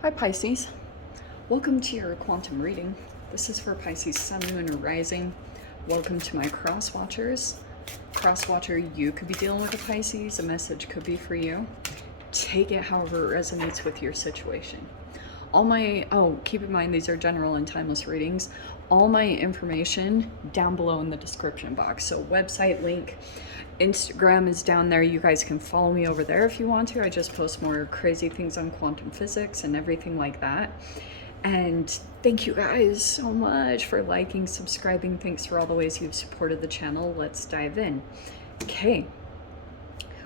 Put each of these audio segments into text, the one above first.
Hi Pisces, welcome to your quantum reading. This is for Pisces Sun, Moon, or Rising. Welcome to my cross watchers. Cross watcher, you could be dealing with a Pisces, a message could be for you. Take it however it resonates with your situation. Keep in mind these are general and timeless readings. All my information down below in the description box. So website link, Instagram is down there. You guys can follow me over there if you want to. I just post more crazy things on quantum physics and everything like that. And thank you guys so much for liking, subscribing. Thanks for all the ways you've supported the channel. Let's dive in. Okay,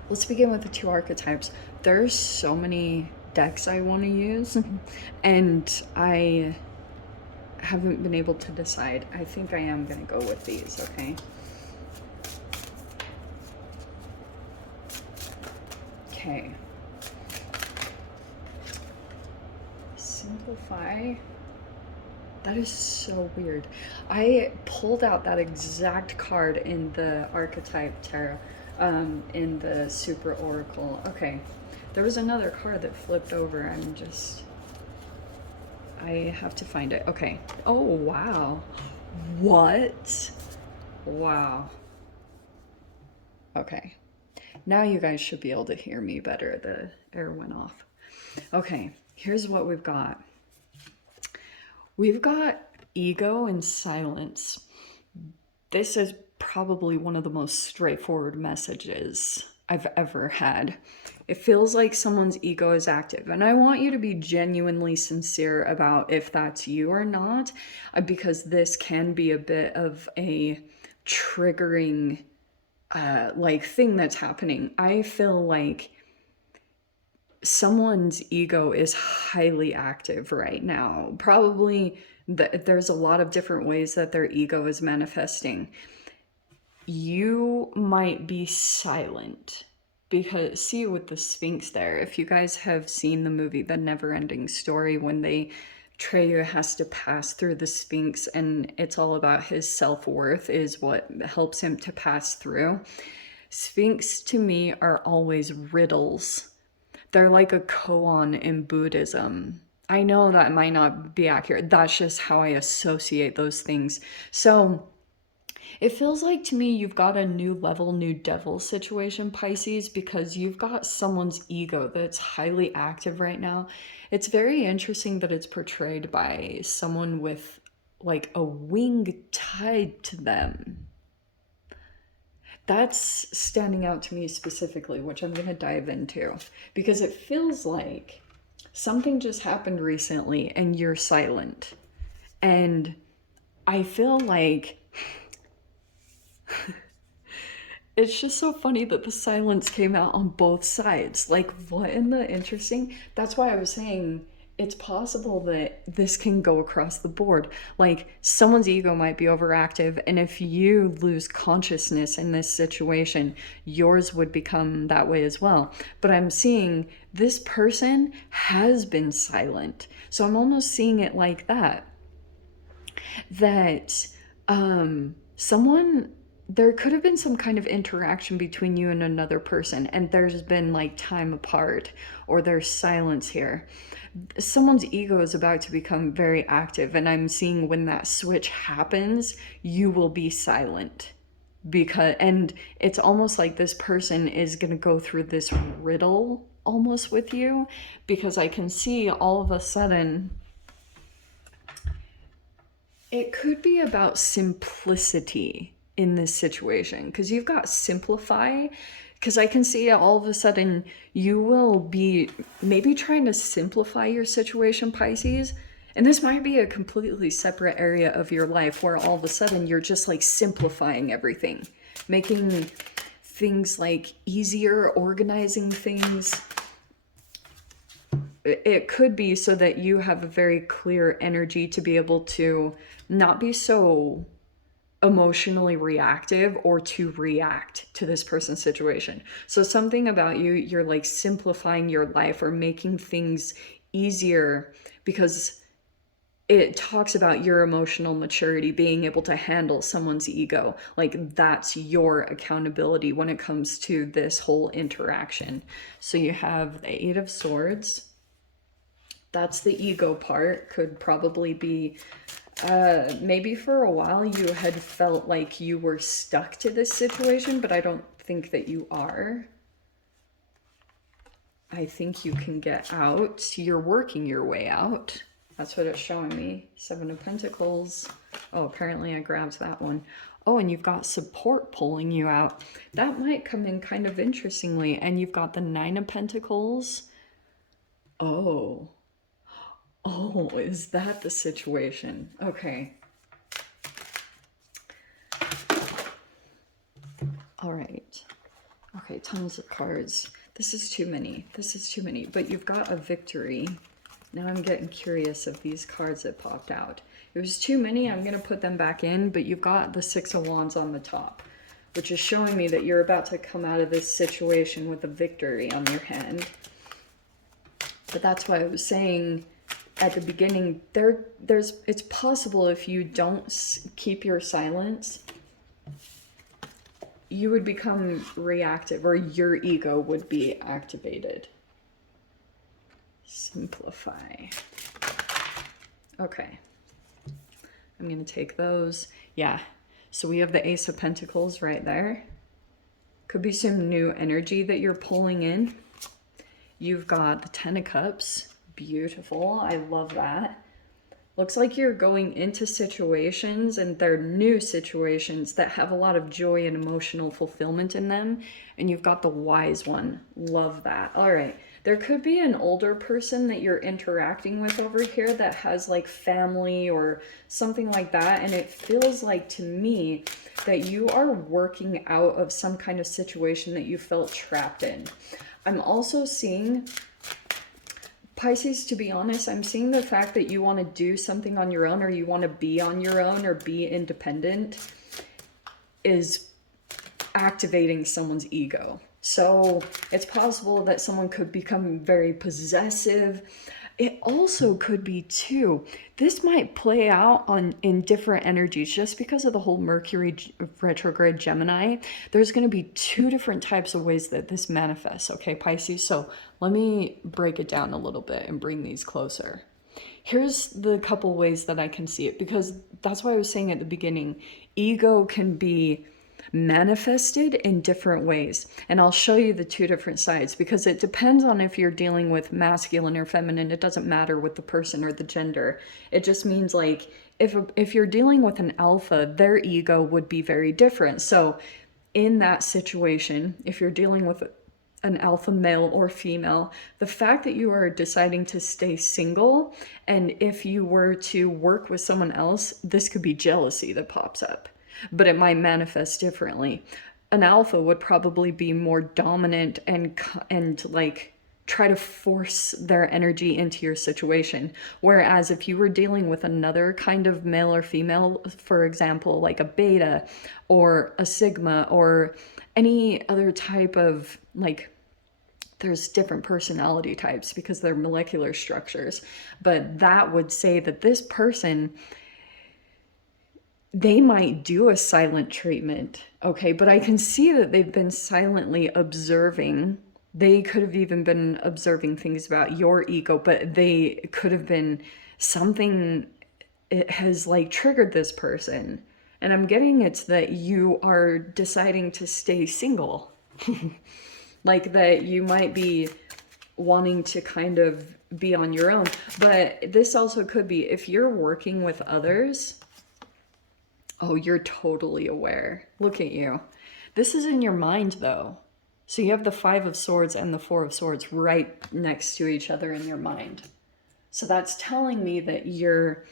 let's begin with the two archetypes. There's so many decks I want to use and I haven't been able to decide. I think I am going to go with these, okay? Okay. Simplify. That is so weird. I pulled out that exact card in the archetype tarot, in the Supra oracle. Okay. There was another card that flipped over. I have to find it. Okay. Oh, wow. What? Wow. Okay. Now you guys should be able to hear me better. The air went off. Okay. Here's what we've got. We've got ego and silence. This is probably one of the most straightforward messages I've ever had. It feels like someone's ego is active, and I want you to be genuinely sincere about if that's you or not, because this can be a bit of a triggering thing that's happening. I feel like someone's ego is highly active right now. Probably there's a lot of different ways that their ego is manifesting. You might be silent because, see, with the Sphinx there, if you guys have seen the movie The Never-Ending Story, when Treya has to pass through the Sphinx and it's all about his self-worth is what helps him to pass through. Sphinx to me are always riddles. They're like a koan in Buddhism. I know that might not be accurate. That's just how I associate those things. So it feels like to me you've got a new level, new devil situation, Pisces, because you've got someone's ego that's highly active right now. It's very interesting that it's portrayed by someone with like a wing tied to them. That's standing out to me specifically, which I'm going to dive into, because it feels like something just happened recently and you're silent. And I feel like it's just so funny that the silence came out on both sides. Like, what in the interesting? That's why I was saying it's possible that this can go across the board. Like, someone's ego might be overactive, and if you lose consciousness in this situation, yours would become that way as well. But I'm seeing this person has been silent. So I'm almost seeing it like that. That there could have been some kind of interaction between you and another person, and there's been like time apart, or there's silence here. Someone's ego is about to become very active, and I'm seeing when that switch happens, you will be silent. And it's almost like this person is going to go through this riddle almost with you, because I can see all of a sudden it could be about simplicity in this situation, because you've got simplify, because I can see all of a sudden you will be maybe trying to simplify your situation, Pisces. And this might be a completely separate area of your life where all of a sudden you're just like simplifying everything, making things like easier, organizing things. It could be so that you have a very clear energy to be able to not be so emotionally reactive or to react to this person's situation. So something about you're like simplifying your life or making things easier, because it talks about your emotional maturity, being able to handle someone's ego. Like, that's your accountability when it comes to this whole interaction. So you have the Eight of Swords, That's the ego part. Could probably be, maybe for a while you had felt like you were stuck to this situation, but I don't think that you are. I think you can get out. You're working your way out. That's what it's showing me. 7 of Pentacles. Oh, apparently I grabbed that one. Oh, and you've got support pulling you out. That might come in kind of interestingly. And you've got the 9 of Pentacles. Oh. Oh, is that the situation? Okay. All right. Okay, tons of cards. This is too many. This is too many. But you've got a victory. Now I'm getting curious of these cards that popped out. It was too many. I'm going to put them back in. But you've got the 6 of Wands on the top, which is showing me that you're about to come out of this situation with a victory on your hand. But that's why I was saying at the beginning, it's possible if you don't keep your silence, you would become reactive, or your ego would be activated. Simplify. Okay. I'm going to take those. Yeah. So we have the Ace of Pentacles right there. Could be some new energy that you're pulling in. You've got the 10 of Cups. Beautiful. I love that. Looks like you're going into situations, and they're new situations that have a lot of joy and emotional fulfillment in them. And you've got the Wise One. Love that. All right. There could be an older person that you're interacting with over here that has like family or something like that. And it feels like to me that you are working out of some kind of situation that you felt trapped in. I'm also seeing, Pisces, to be honest, I'm seeing the fact that you want to do something on your own, or you want to be on your own or be independent, is activating someone's ego. So it's possible that someone could become very possessive. It also could be too, this might play out in different energies just because of the whole Mercury retrograde Gemini. There's going to be 2 different types of ways that this manifests, okay, Pisces? So let me break it down a little bit and bring these closer. Here's the couple ways that I can see it, because that's why I was saying at the beginning, ego can be manifested in different ways. And I'll show you the 2 different sides, because it depends on if you're dealing with masculine or feminine. It doesn't matter with the person or the gender. It just means like if you're dealing with an alpha, their ego would be very different. So in that situation, if you're dealing with an alpha male or female, the fact that you are deciding to stay single, and if you were to work with someone else, this could be jealousy that pops up, but it might manifest differently. An alpha would probably be more dominant and like try to force their energy into your situation. Whereas if you were dealing with another kind of male or female, for example, like a beta or a sigma or any other type of like, there's different personality types because they're molecular structures, but that would say that this person, they might do a silent treatment, okay? But I can see that they've been silently observing. They could have even been observing things about your ego, but they could have been something, it has like triggered this person. And I'm getting it's that you are deciding to stay single. Like that you might be wanting to kind of be on your own. But this also could be if you're working with others. Oh, you're totally aware. Look at you. This is in your mind though. So you have the 5 of Swords and the 4 of Swords right next to each other in your mind. So that's telling me that you're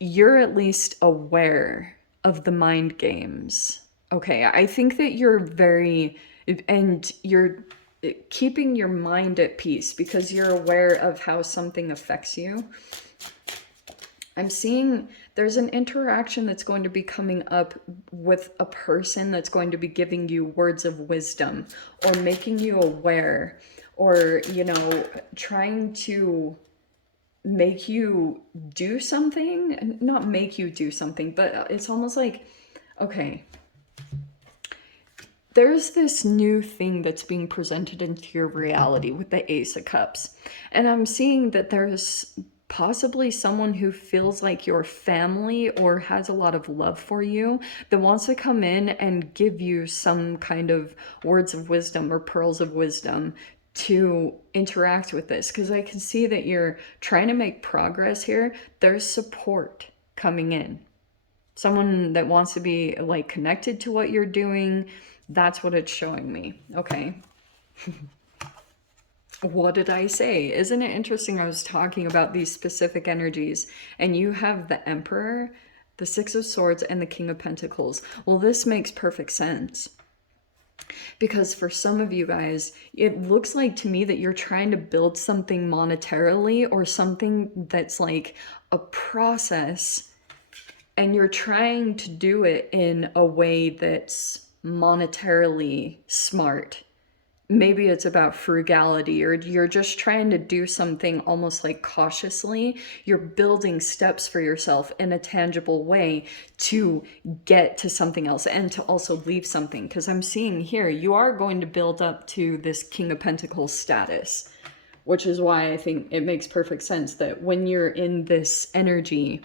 at least aware of the mind games. Okay, I think that you're very, and you're keeping your mind at peace because you're aware of how something affects you. I'm seeing there's an interaction that's going to be coming up with a person that's going to be giving you words of wisdom or making you aware, or, you know, trying to make you do something. Not make you do something, but it's almost like, okay, there's this new thing that's being presented into your reality with the Ace of Cups. And I'm seeing that there's possibly someone who feels like your family or has a lot of love for you that wants to come in and give you some kind of words of wisdom or pearls of wisdom to interact with this. Because I can see that you're trying to make progress here. There's support coming in, someone that wants to be like connected to what you're doing. That's what it's showing me. Okay. What did I say? Isn't it interesting? I was talking about these specific energies, and you have the Emperor, the Six of Swords, and the King of Pentacles. Well, this makes perfect sense. Because for some of you guys, it looks like to me that you're trying to build something monetarily or something that's like a process, and you're trying to do it in a way that's monetarily smart. Maybe it's about frugality, or you're just trying to do something almost like cautiously. You're building steps for yourself in a tangible way to get to something else and to also leave something. Because I'm seeing here, you are going to build up to this King of Pentacles status, which is why I think it makes perfect sense that when you're in this energy,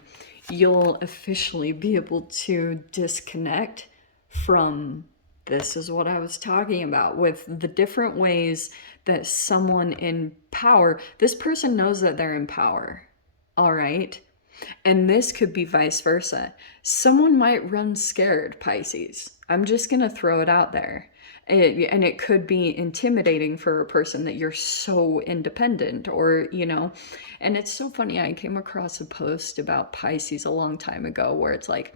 you'll officially be able to disconnect from. This is what I was talking about with the different ways that someone in power, this person knows that they're in power, all right? And this could be vice versa. Someone might run scared, Pisces. I'm just going to throw it out there. And it could be intimidating for a person that you're so independent, or, you know. And it's so funny. I came across a post about Pisces a long time ago where it's like,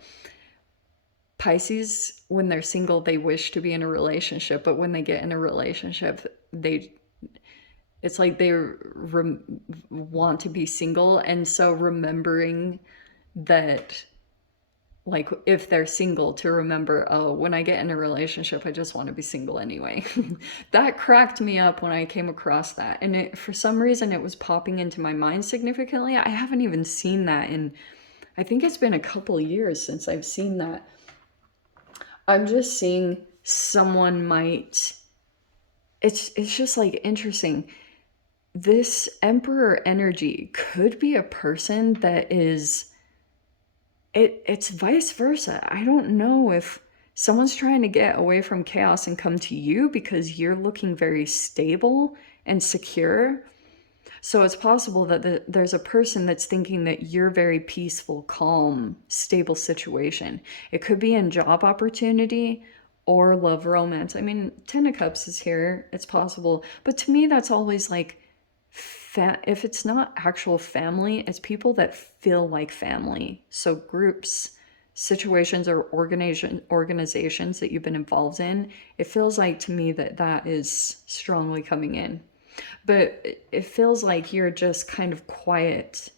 Pisces, when they're single, they wish to be in a relationship, but when they get in a relationship, it's like they want to be single. And so remembering that, like, if they're single, to remember, oh, when I get in a relationship, I just want to be single anyway. That cracked me up when I came across that. And for some reason, it was popping into my mind significantly. I haven't even seen that in, I think it's been a couple years since I've seen that. I'm just seeing someone might, it's just like interesting. This Emperor energy could be a person that is, it's vice versa. I don't know if someone's trying to get away from chaos and come to you because you're looking very stable and secure. So it's possible that there's a person that's thinking that you're very peaceful, calm, stable situation. It could be in job opportunity or love romance. I mean, Ten of Cups is here. It's possible. But to me, that's always like, if it's not actual family, it's people that feel like family. So groups, situations, or organizations that you've been involved in, it feels like to me that that is strongly coming in. But it feels like you're just kind of quiet,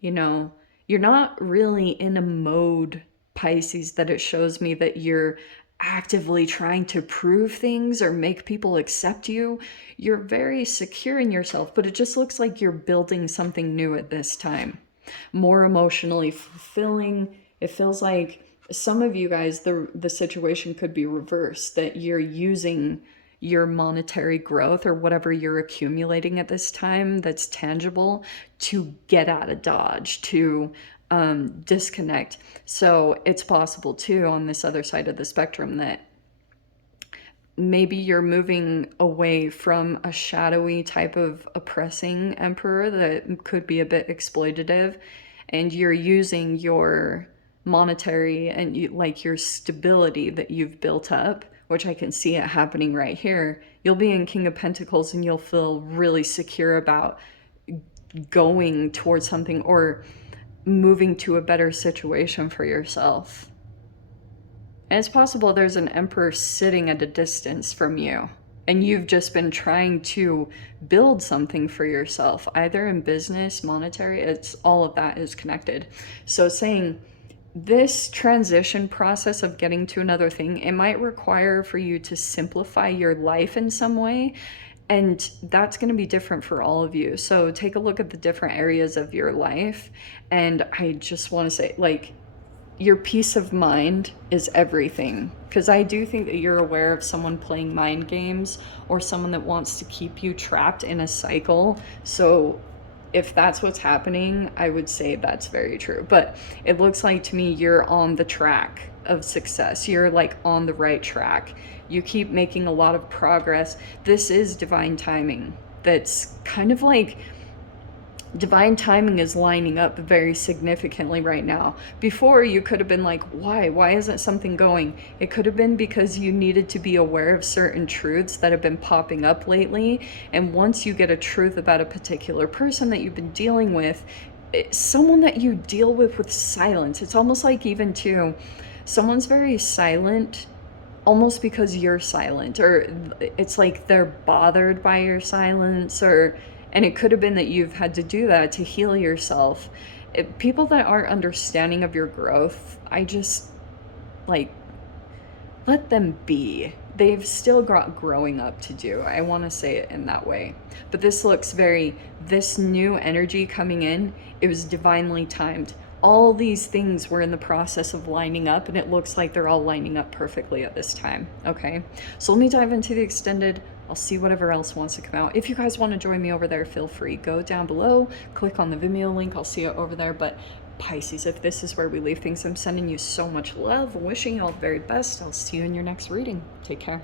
you know. You're not really in a mode, Pisces, that it shows me that you're actively trying to prove things or make people accept you. You're very secure in yourself, but it just looks like you're building something new at this time. More emotionally fulfilling. It feels like some of you guys, the situation could be reversed, that you're using your monetary growth or whatever you're accumulating at this time that's tangible to get out of Dodge, to disconnect. So it's possible too on this other side of the spectrum that maybe you're moving away from a shadowy type of oppressing emperor that could be a bit exploitative, and you're using your monetary and like your stability that you've built up, which I can see it happening right here. You'll be in King of Pentacles and you'll feel really secure about going towards something or moving to a better situation for yourself. And it's possible there's an emperor sitting at a distance from you, and you've just been trying to build something for yourself, either in business, monetary, it's all of that is connected. So saying this transition process of getting to another thing, it might require for you to simplify your life in some way. And that's going to be different for all of you. So take a look at the different areas of your life. And I just want to say, like, your peace of mind is everything. Because I do think that you're aware of someone playing mind games or someone that wants to keep you trapped in a cycle. So if that's what's happening, I would say that's very true. But it looks like to me you're on the track of success. You're like on the right track. You keep making a lot of progress. This is divine timing. That's kind of like divine timing is lining up very significantly right now. Before, you could have been like, why isn't something going? It could have been because you needed to be aware of certain truths that have been popping up lately, and once you get a truth about a particular person that you've been dealing with, someone that you deal with silence, it's almost like, even too, someone's very silent almost because you're silent, or it's like they're bothered by your silence, or and it could have been that you've had to do that to heal yourself. People that aren't understanding of your growth, I just, like, let them be. They've still got growing up to do. I want to say it in that way. But this looks very, this new energy coming in, it was divinely timed. All these things were in the process of lining up, and it looks like they're all lining up perfectly at this time. Okay, so let me dive into the extended. I'll see whatever else wants to come out. If you guys want to join me over there, feel free. Go down below, click on the Vimeo link. I'll see it over there. But Pisces, if this is where we leave things, I'm sending you so much love, wishing you all the very best. I'll see you in your next reading. Take care.